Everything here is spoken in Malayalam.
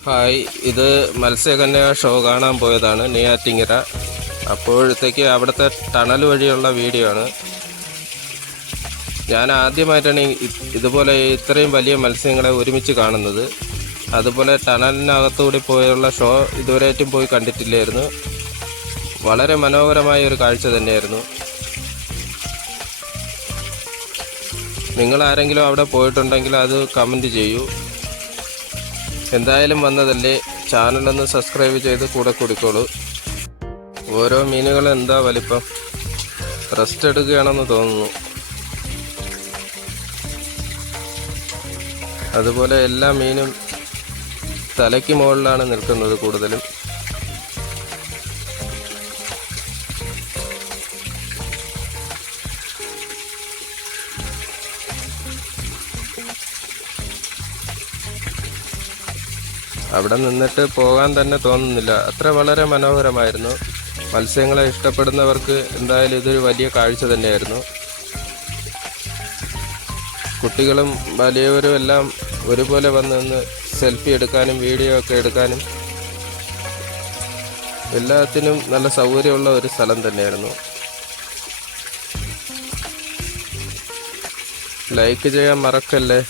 ഹായ് ഇത് മത്സ്യകന്യ ഷോ കാണാൻ പോയതാണ് നെയ്യാറ്റിങ്ങര അപ്പോഴത്തേക്ക് അവിടുത്തെ ടണൽ വഴിയുള്ള വീഡിയോ ആണ്. ഞാൻ ആദ്യമായിട്ടാണ് ഇതുപോലെ ഇത്രയും വലിയ മത്സ്യങ്ങളെ ഒരുമിച്ച് കാണുന്നത്. അതുപോലെ ടണലിനകത്തുകൂടി പോയുള്ള ഷോ ഇതുവരെയായിട്ടും പോയി കണ്ടിട്ടില്ലായിരുന്നു. വളരെ മനോഹരമായ ഒരു കാഴ്ച തന്നെയായിരുന്നു. നിങ്ങൾ ആരെങ്കിലും അവിടെ പോയിട്ടുണ്ടെങ്കിൽ അത് കമന്റ് ചെയ്യൂ. എന്തായാലും വന്നതല്ലേ? ചാനലൊന്ന് സബ്സ്ക്രൈബ് ചെയ്ത് കൂടെ കൂടിക്കോളൂ. ഓരോ മീനുകൾ എന്താ വലിപ്പം? റെസ്റ്റ് എടുക്കുകയാണെന്ന് തോന്നുന്നു. അതുപോലെ എല്ലാ മീനും തലയ്ക്ക് മുകളിലാണ് നിൽക്കുന്നത് കൂടുതലും. അവിടെ നിന്നിട്ട് പോകാൻ തന്നെ തോന്നുന്നില്ല. അത്ര വളരെ മനോഹരമായിരുന്നു. മത്സ്യങ്ങളെ ഇഷ്ടപ്പെടുന്നവർക്ക് എന്തായാലും ഇതൊരു വലിയ കാഴ്ച തന്നെയായിരുന്നു. കുട്ടികളും വലിയവരും എല്ലാം ഒരുപോലെ വന്ന് നിന്ന് സെൽഫി എടുക്കാനും വീഡിയോ ഒക്കെ എടുക്കാനും എല്ലാത്തിനും നല്ല സൗകര്യമുള്ള ഒരു സ്ഥലം തന്നെയായിരുന്നു. ലൈക്ക് ചെയ്യാൻ മറക്കല്ലേ?